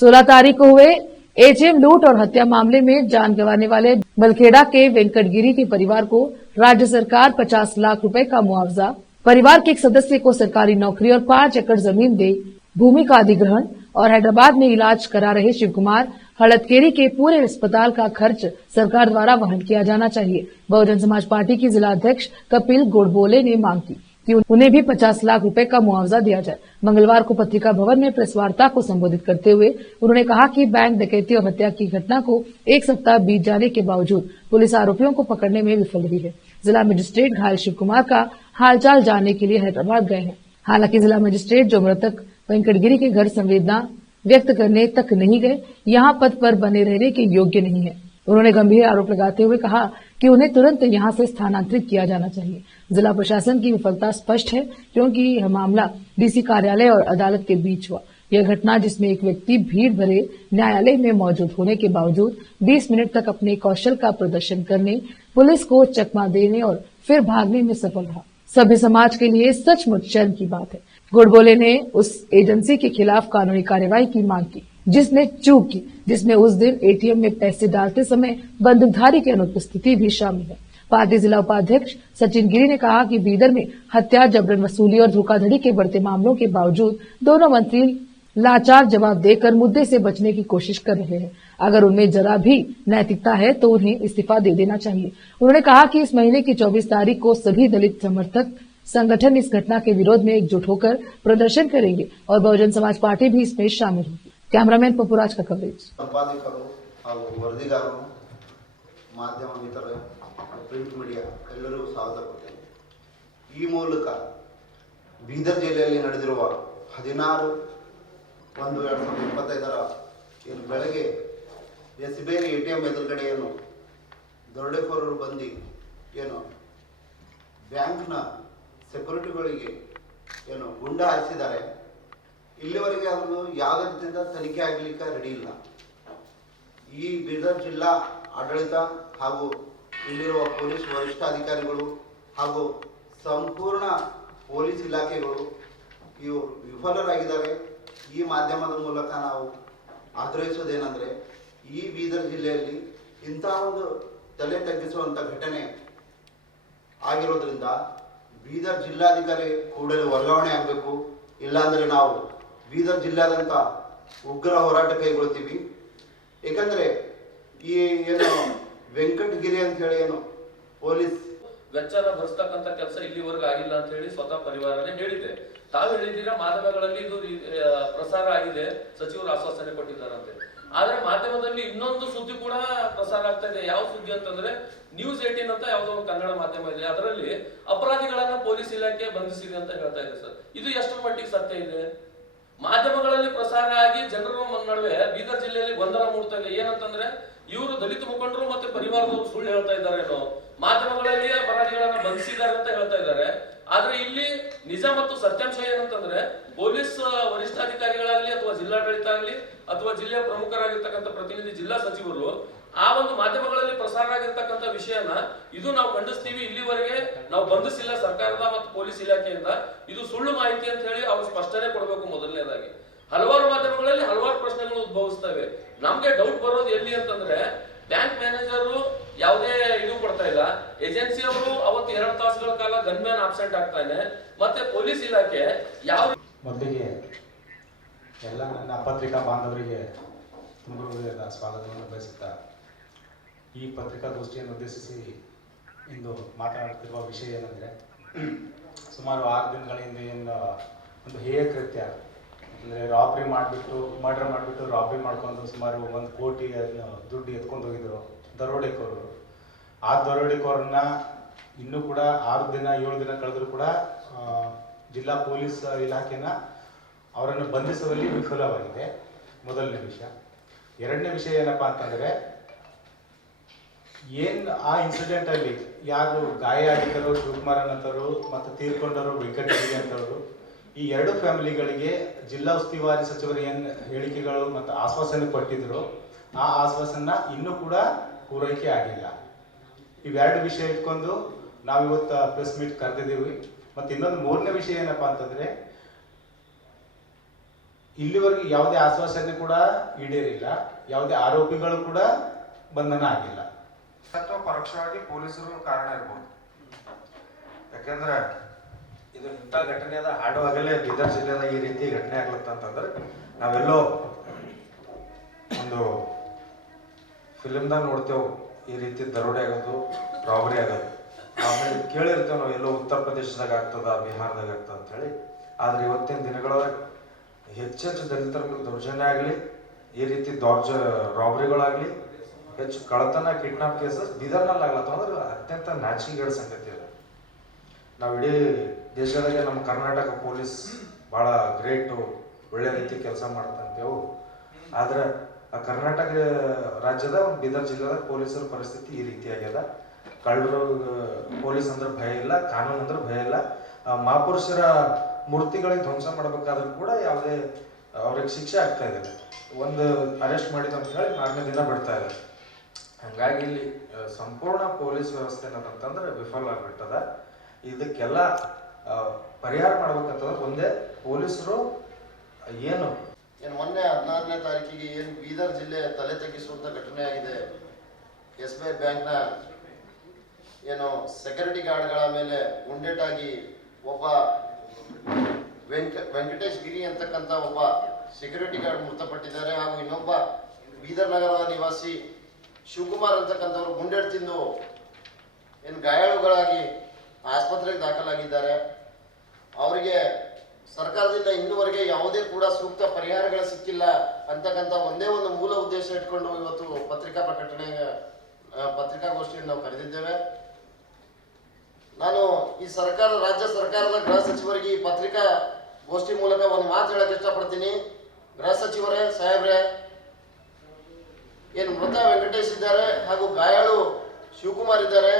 16 तारीख को हुए एटीएम लूट और हत्या मामले में जान गंवाने वाले बलखेड़ा के वेंकटगिरी के परिवार को राज्य सरकार 50 लाख रुपए का मुआवजा, परिवार के एक सदस्य को सरकारी नौकरी और 5 एकड़ जमीन दे भूमि का अधिग्रहण और हैदराबाद में इलाज करा रहे शिव कुमार हड़दकेरी के पूरे अस्पताल का खर्च सरकार द्वारा वहन किया जाना चाहिए। बहुजन समाज पार्टी की जिला अध्यक्ष कपिल गोडबोले ने मांग की कि उन्हें भी 50 लाख रुपए का मुआवजा दिया जाए। मंगलवार को पत्रिका भवन में प्रेस वार्ता को संबोधित करते हुए उन्होंने कहा कि बैंक डकैती और हत्या की घटना को एक सप्ताह बीत जाने के बावजूद पुलिस आरोपियों को पकड़ने में विफल रही है। जिला मजिस्ट्रेट घायल शिव कुमार का हालचाल जानने के लिए हैदराबाद गए हैं। हालांकि जिला मजिस्ट्रेट जो मृतक वेंकटगिरी के घर संवेदना व्यक्त करने तक नहीं गए, यहाँ पद पर बने रहने के योग्य नहीं है। उन्होंने गंभीर आरोप लगाते हुए कहा कि उन्हें तुरंत यहाँ से स्थानांतरित किया जाना चाहिए। जिला प्रशासन की विफलता स्पष्ट है क्योंकि यह मामला डीसी कार्यालय और अदालत के बीच हुआ। यह घटना जिसमें एक व्यक्ति भीड़ भरे न्यायालय में मौजूद होने के बावजूद 20 मिनट तक अपने कौशल का प्रदर्शन करने, पुलिस को चकमा देने और फिर भागने में सफल रहा, सभ्य समाज के लिए सचमुच शर्म की बात है। गोडबोले ने उस एजेंसी के खिलाफ कानूनी कार्रवाई की मांग की जिसने चूक की, जिसमें उस दिन एटीएम में पैसे डालते समय बंदूकधारी की अनुपस्थिति भी शामिल है। पार्टी जिला उपाध्यक्ष सचिन गिरी ने कहा कि बीदर में हत्या, जबरन वसूली और धोखाधड़ी के बढ़ते मामलों के बावजूद दोनों मंत्री लाचार जवाब देकर मुद्दे से बचने की कोशिश कर रहे हैं। अगर उनमें जरा भी नैतिकता है तो उन्हें इस्तीफा दे देना चाहिए। उन्होंने कहा कि इस महीने की 24 तारीख को सभी दलित समर्थक संगठन इस घटना के विरोध में एकजुट होकर प्रदर्शन करेंगे और बहुजन समाज पार्टी भी इसमें शामिल होगी। कैमरामैन पपुराज का कवरेज। संपादकರು ಹಾಗೂ ವರದಿಗಾರರು, ಮಾಧ್ಯಮ ಮಿತ್ರರು, ಪ್ರಿಂಟ್ ಮೀಡಿಯಾ ಎಲ್ಲರಿಗೂ ಸ್ವಾಗತ ಕೊಡ್ತೇನೆ। ಈ ಮೂಲಕ ಬೀದರ್ ಜಿಲ್ಲೆಯಲ್ಲಿ ನಡೆದಿರುವ 16/1/2025 ಏನು ಬೆಳಗ್ಗೆ ಎಸ್ಬಿಐ ಎಟಿಎಂ ಎದುರುಗಡೆ ಏನು ದರೋಡೆಕೋರರು ಬಂದು ಏನು ಬ್ಯಾಂಕ್ನ ಸೆಕ್ಯೂರಿಟಿಗಳಿಗೆ ಏನು ಗುಂಡ ಹಾರಿಸಿದ್ದಾರೆ। ಇಲ್ಲಿವರೆಗೆ ಅದನ್ನು ಯಾವುದೇ ರೀತಿಯಿಂದ ತನಿಖೆ ಆಗಲಿಕ್ಕೆ ರೆಡಿ ಇಲ್ಲ। ಈ ಬೀದರ್ ಜಿಲ್ಲಾ ಆಡಳಿತ ಹಾಗೂ ಇಲ್ಲಿರುವ ಪೊಲೀಸ್ ವರಿಷ್ಠಾಧಿಕಾರಿಗಳು ಹಾಗೂ ಸಂಪೂರ್ಣ ಪೊಲೀಸ್ ಇಲಾಖೆಗಳು ಇವರು ವಿಫಲರಾಗಿದ್ದಾರೆ। ಈ ಮಾಧ್ಯಮದ ಮೂಲಕ ನಾವು ಆಗ್ರಹಿಸೋದೇನೆಂದರೆ ಈ ಬೀದರ್ ಜಿಲ್ಲೆಯಲ್ಲಿ ಇಂಥ ಒಂದು ತಲೆ ತಗ್ಗಿಸುವಂಥ ಘಟನೆ ಆಗಿರೋದ್ರಿಂದ ಬೀದರ್ ಜಿಲ್ಲಾಧಿಕಾರಿ ಕೂಡಲೇ ವರ್ಗಾವಣೆ ಆಗಬೇಕು, ಇಲ್ಲಾಂದರೆ ನಾವು ಬೀದರ್ ಜಿಲ್ಲಾದಂಥ ಉಗ್ರ ಹೋರಾಟ ಕೈಗೊಳ್ತೀವಿ। ಏಕೆಂದರೆ ಈ ಏನು ವೆಂಕಟಗಿರಿ ಅಂತ ಹೇಳಿ ಏನು ಪೊಲೀಸ್ ವೆಚ್ಚನ ಭರಿಸ್ತಕ್ಕಂಥ ಕೆಲಸ ಇಲ್ಲಿವರೆಗೂ ಆಗಿಲ್ಲ ಅಂತ ಹೇಳಿ ಸ್ವತಃ ಪರಿವಾರನೇ ಹೇಳಿದೆ। ತಾವು ಹೇಳಿದ್ದೀರಾ ಮಾಧ್ಯಮಗಳಲ್ಲಿ ಇದು ಪ್ರಸಾರ ಆಗಿದೆ, ಸಚಿವರು ಆಶ್ವಾಸನೆ ಕೊಟ್ಟಿದ್ದಾರಂತೆ। ಆದ್ರೆ ಮಾಧ್ಯಮದಲ್ಲಿ ಇನ್ನೊಂದು ಸುದ್ದಿ ಕೂಡ ಪ್ರಸಾರ ಆಗ್ತಾ ಇದೆ। ಯಾವ ಸುದ್ದಿ ಅಂತಂದ್ರೆ ನ್ಯೂಸ್ 18 ಅಂತ ಯಾವುದೋ ಒಂದು ಕನ್ನಡ ಮಾಧ್ಯಮ ಇದೆ, ಅದರಲ್ಲಿ ಅಪರಾಧಿಗಳನ್ನ ಪೊಲೀಸ್ ಇಲಾಖೆ ಬಂಧಿಸಿದೆ ಅಂತ ಹೇಳ್ತಾ ಇದೆ ಸರ್। ಇದು ಎಷ್ಟು ಮಟ್ಟಿಗೆ ಸತ್ಯ ಇದೆ? ಮಾಧ್ಯಮಗಳಲ್ಲಿ ಪ್ರಸಾರ ಆಗಿ ಜನರ ನಡುವೆ ಬೀದರ್ ಜಿಲ್ಲೆಯಲ್ಲಿ ಗೊಂದಲ ಮೂಡ್ತಾ ಇದೆ। ಏನಂತಂದ್ರೆ ಇವರು ದಲಿತ ಮುಖಂಡರು ಮತ್ತೆ ಪರಿವಾರದವರು ಸುಳ್ಳು ಹೇಳ್ತಾ ಇದ್ದಾರೇನೋ, ಮಾಧ್ಯಮಗಳಲ್ಲಿ ಅಪರಾಧಿಗಳನ್ನ ಬಂಧಿಸಿದ್ದಾರೆ ಅಂತ ಹೇಳ್ತಾ ಇದ್ದಾರೆ। ಆದ್ರೆ ಇಲ್ಲಿ ನಿಜ ಮತ್ತು ಸತ್ಯಾಂಶ ಏನಂತಂದ್ರೆ ಪೊಲೀಸ್ ವರಿಷ್ಠಾಧಿಕಾರಿಗಳಾಗಲಿ ಅಥವಾ ಜಿಲ್ಲಾಡಳಿತ ಆಗಲಿ ಅಥವಾ ಜಿಲ್ಲೆಯ ಪ್ರಮುಖರಾಗಿರ್ತಕ್ಕಂಥ ಪ್ರತಿನಿಧಿ ಜಿಲ್ಲಾ ಸಚಿವರು ಆ ಒಂದು ಮಾಧ್ಯಮಗಳಲ್ಲಿ ಪ್ರಸಾರ ಆಗಿರ್ತಕ್ಕಂಥ ವಿಷಯನ ಇದು ನಾವು ಖಂಡಿಸ್ತೀವಿ, ಇಲ್ಲಿವರೆಗೆ ನಾವು ಬಂಧಿಸಿಲ್ಲ ಸರ್ಕಾರದ ಮತ್ತು ಪೊಲೀಸ್ ಇಲಾಖೆಯಿಂದ, ಇದು ಸುಳ್ಳು ಮಾಹಿತಿ ಅಂತ ಹೇಳಿ ಅವ್ರು ಸ್ಪಷ್ಟನೆ ಕೊಡಬೇಕು। ಮೊದಲನೇದಾಗಿ ಹಲವಾರು ಮಾಧ್ಯಮಗಳಲ್ಲಿ ಹಲವಾರು ಪ್ರಶ್ನೆಗಳು ಉದ್ಭವಿಸ್ತವೆ। ನಮ್ಗೆ ಡೌಟ್ ಬರೋದು ಎಲ್ಲಿ ಅಂತಂದ್ರೆ ಬ್ಯಾಂಕ್ ಮ್ಯಾನೇಜರು ಯಾವುದೇ ಇದು ಕೊಡ್ತಾ ಇಲ್ಲ, ಏಜೆನ್ಸಿ ಅವರು ಅವತ್ತು 2 ತಾಸುಗಳ ಕಾಲ ಗನ್ಮ್ಯಾನ್ ಆಬ್ಸೆಂಟ್ ಆಗ್ತಾನೆ, ಮತ್ತೆ ಪೊಲೀಸ್ ಇಲಾಖೆ ಯಾವ ಮೊದಲಿಗೆ ಎಲ್ಲ ನನ್ನ ಪತ್ರಿಕಾ ಬಾಂಧವರಿಗೆ ತುಂಬ ಹೃದಯದ ಸ್ವಾಗತವನ್ನು ಬಯಸುತ್ತಾ ಈ ಪತ್ರಿಕಾಗೋಷ್ಠಿಯನ್ನು ಉದ್ದೇಶಿಸಿ ಇಂದು ಮಾತನಾಡುತ್ತಿರುವ ವಿಷಯ ಏನೆಂದರೆ ಸುಮಾರು 6 ದಿನಗಳ ಹಿಂದೆ ಒಂದು ಹೇಯ ಕೃತ್ಯ ಅಂದರೆ ರಾಬ್ರಿ ಮಾಡಿಬಿಟ್ಟು ಮರ್ಡರ್ ಮಾಡಿಬಿಟ್ಟು ರಾಬ್ರಿ ಮಾಡ್ಕೊಂಡು ಸುಮಾರು 1 ಕೋಟಿ ದುಡ್ಡು ಎತ್ಕೊಂಡು ಹೋಗಿದ್ರು ದರೋಡೆಕೋರರು। ಆ ದರೋಡೆಕೋರನ್ನ ಇನ್ನೂ ಕೂಡ 6 ದಿನ 7 ದಿನ ಕಳೆದರೂ ಕೂಡ ಜಿಲ್ಲಾ ಪೊಲೀಸ್ ಇಲಾಖೆನ ಅವರನ್ನು ಬಂಧಿಸುವಲ್ಲಿ ವಿಫಲವಾಗಿದೆ, ಮೊದಲನೇ ವಿಷಯ। ಎರಡನೇ ವಿಷಯ ಏನಪ್ಪಾ ಅಂತಂದರೆ ಆ ಇನ್ಸಿಡೆಂಟಲ್ಲಿ ಯಾರು ಗಾಯ ಆಗಿದ್ದರು ಶಿವಕುಮಾರ್ ಅನ್ನೋರು ಮತ್ತು ತೀರ್ಕೊಂಡವರು ವೆಂಕಟಗಿರಿ ಅಂತವರು, ಈ 2 ಫ್ಯಾಮಿಲಿಗಳಿಗೆ ಜಿಲ್ಲಾ ಉಸ್ತುವಾರಿ ಸಚಿವರು ಏನು ಹೇಳಿಕೆಗಳು ಮತ್ತು ಆಶ್ವಾಸನೆ ಕೊಟ್ಟಿದ್ರು ಆ ಆಶ್ವಾಸನ ಇನ್ನೂ ಕೂಡ ಪೂರೈಕೆ ಆಗಿಲ್ಲ। ಇವೆರಡು ವಿಷಯ ಇಟ್ಕೊಂಡು ನಾವಿವತ್ತು ಪ್ರೆಸ್ ಮೀಟ್ ಕರೆದಿದ್ದೀವಿ। ಮತ್ತು ಇನ್ನೊಂದು 3ನೇ ವಿಷಯ ಏನಪ್ಪಾ ಅಂತಂದರೆ ಇಲ್ಲಿವರೆಗೂ ಯಾವುದೇ ಆಶ್ವಾಸನೆ ಕೂಡ ಈಡೇರಿಲ್ಲ, ಯಾವುದೇ ಆರೋಪಿಗಳು ಕೂಡ ಬಂಧನ ಆಗಿಲ್ಲ. ಅಥವಾ ಪರೋಕ್ಷವಾಗಿ ಪೊಲೀಸರು ಕಾರಣ ಇರ್ಬೋದು. ಯಾಕೆಂದ್ರೆ ಇದು ಇಂಥ ಘಟನೆಯಾದ ಹಾಡುವಾಗಲೇ ಬೀದರ್ ಜಿಲ್ಲೆದ ಈ ರೀತಿ ಘಟನೆ ಆಗ್ಲತ್ತಂತಂದ್ರೆ ನಾವೆಲ್ಲೋ ಒಂದು ಫಿಲಿಮ್ದಾಗ ನೋಡ್ತೇವೆ ಈ ರೀತಿ ದರೋಡೆ ಆಗೋದು, ರಾಬರಿ ಆಗೋದು. ಆಮೇಲೆ ಕೇಳಿರ್ತೇವೆ ನಾವು ಎಲ್ಲೋ ಉತ್ತರ ಪ್ರದೇಶದಾಗ ಆಗ್ತದ, ಬಿಹಾರದಾಗ ಆಗ್ತದ ಅಂತ ಹೇಳಿ. ಆದ್ರೆ ಇವತ್ತಿನ ದಿನಗಳೊಳಗೆ ಹೆಚ್ಚೆಚ್ಚು ದಲಿತರ ಮೇಲೆ ದೌರ್ಜನ್ಯ ಆಗಲಿ, ಈ ರೀತಿ ರಾಬರಿಗಳಾಗಲಿ, ಹೆಚ್ಚು ಕಳ್ಳತನ, ಕಿಡ್ನಾಪ್ ಕೇಸಸ್ ಬೀದರ್ನಲ್ಲಿ ಆಗ್ಲತ್ತ ಅಂದ್ರೆ ಅತ್ಯಂತ ನಾಚಿಕೆಗೇಡ ಸಂಗತಿ ಅದು. ನಾವು ಇಡೀ ದೇಶದಾಗೆ ನಮ್ಮ ಕರ್ನಾಟಕ ಪೊಲೀಸ್ ಭಾಳ ಗ್ರೇಟು, ಒಳ್ಳೆ ರೀತಿ ಕೆಲಸ ಮಾಡ್ತಂತೇವು. ಆದ್ರೆ ಆ ಕರ್ನಾಟಕ ರಾಜ್ಯದ ಬೀದರ್ ಜಿಲ್ಲೆದ ಪೊಲೀಸರ ಪರಿಸ್ಥಿತಿ ಈ ರೀತಿ ಆಗ್ಯದ. ಕಳ್ಳರು, ಪೊಲೀಸ್ ಅಂದ್ರೆ ಭಯ ಇಲ್ಲ, ಕಾನೂನು ಅಂದ್ರೆ ಭಯ ಇಲ್ಲ. ಮಹಾಪುರುಷರ ಮೂರ್ತಿಗಳಿಗೆ ಧ್ವಂಸ ಮಾಡ್ಬೇಕಾದ್ರೂ ಕೂಡ ಯಾವುದೇ ಅವ್ರಿಗೆ ಶಿಕ್ಷೆ ಆಗ್ತಾ ಇದೆ. ಒಂದು ಅರೆಸ್ಟ್ ಮಾಡಿದ ಅಂತ ಹೇಳಿ 4ನೇ ದಿನ ಬಿಡ್ತಾ ಇದೆ. ಹಂಗಾಗಿ ಇಲ್ಲಿ ಸಂಪೂರ್ಣ ಪೊಲೀಸ್ ವ್ಯವಸ್ಥೆ ಏನಂತಂದ್ರೆ ವಿಫಲ ಆಗ್ಬಿಟ್ಟದ. ಇದಕ್ಕೆಲ್ಲ ಪರಿಹಾರ ಮಾಡ್ಬೇಕಂತಂದ್ರೆ ಒಂದೇ, ಪೊಲೀಸರು ಏನು ಮೊನ್ನೆ 14ನೇ ತಾರೀಕಿಗೆ ಏನು ಬೀದರ್ ಜಿಲ್ಲೆ ತಲೆ ತಗ್ಗಿಸುವಂತ ಘಟನೆ ಆಗಿದೆ. SBI ಬ್ಯಾಂಕ್ನ ಏನು ಸೆಕ್ಯೂರಿಟಿ ಗಾರ್ಡ್ಗಳ ಮೇಲೆ ಗುಂಡೇಟಾಗಿ ಒಬ್ಬ ವೆಂಕಟೇಶ್ ಗಿರಿ ಅಂತಕ್ಕಂಥ ಒಬ್ಬ ಸೆಕ್ಯೂರಿಟಿ ಗಾರ್ಡ್ ಮೃತಪಟ್ಟಿದ್ದಾರೆ. ಹಾಗೂ ಇನ್ನೊಬ್ಬ ಬೀದರ್ ನಗರದ ನಿವಾಸಿ ಶಿವಕುಮಾರ್ ಅಂತಕ್ಕಂಥವ್ರು ಗುಂಡೇಟು ತಿಂದು ಏನು ಗಾಯಾಳುಗಳಾಗಿ ಆಸ್ಪತ್ರೆಗೆ ದಾಖಲಾಗಿದ್ದಾರೆ. ಅವರಿಗೆ ಸರ್ಕಾರದಿಂದ ಇನ್ನೂವರೆಗೆ ಯಾವುದೇ ಕೂಡ ಸೂಕ್ತ ಪರಿಹಾರಗಳು ಸಿಕ್ಕಿಲ್ಲ ಅಂತಕ್ಕಂಥ ಒಂದೇ ಒಂದು ಮೂಲ ಉದ್ದೇಶ ಇಟ್ಕೊಂಡು ಇವತ್ತು ಪತ್ರಿಕಾಗೋಷ್ಠಿಯನ್ನು ನಾವು ಕರೆದಿದ್ದೇವೆ. ನಾನು ಈ ರಾಜ್ಯ ಸರ್ಕಾರದ ಗೃಹ ಸಚಿವರಿಗೆ ಈ ಪತ್ರಿಕಾಗೋಷ್ಠಿ ಮೂಲಕ ಒಂದು ಮಾತು ಹೇಳಕ್ಕೆ ಇಷ್ಟಪಡ್ತೀನಿ. ಗೃಹ ಸಚಿವರೇ, ಸಾಹೇಬ್ರೆ, ಏನು ಮೃತ ವೆಂಕಟೇಶ್ ಇದ್ದಾರೆ ಹಾಗೂ ಗಾಯಾಳು ಶಿವಕುಮಾರ್ ಇದ್ದಾರೆ,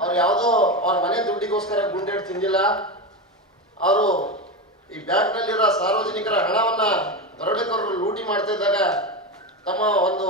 ಅವ್ರು ಯಾವುದೋ ಅವ್ರ ಮನೆ ದುಡ್ಡಿಗೋಸ್ಕರ ಗುಂಡೇಟು ತಿಂದಿಲ್ಲ. ಅವರು ಈ ಬ್ಯಾಂಕ್ನಲ್ಲಿರೋ ಸಾರ್ವಜನಿಕರ ಹಣವನ್ನ ದರೋಡೆಕೋರರು ಲೂಟಿ ಮಾಡ್ತಾ ಇದ್ದಾಗ ತಮ್ಮ ಒಂದು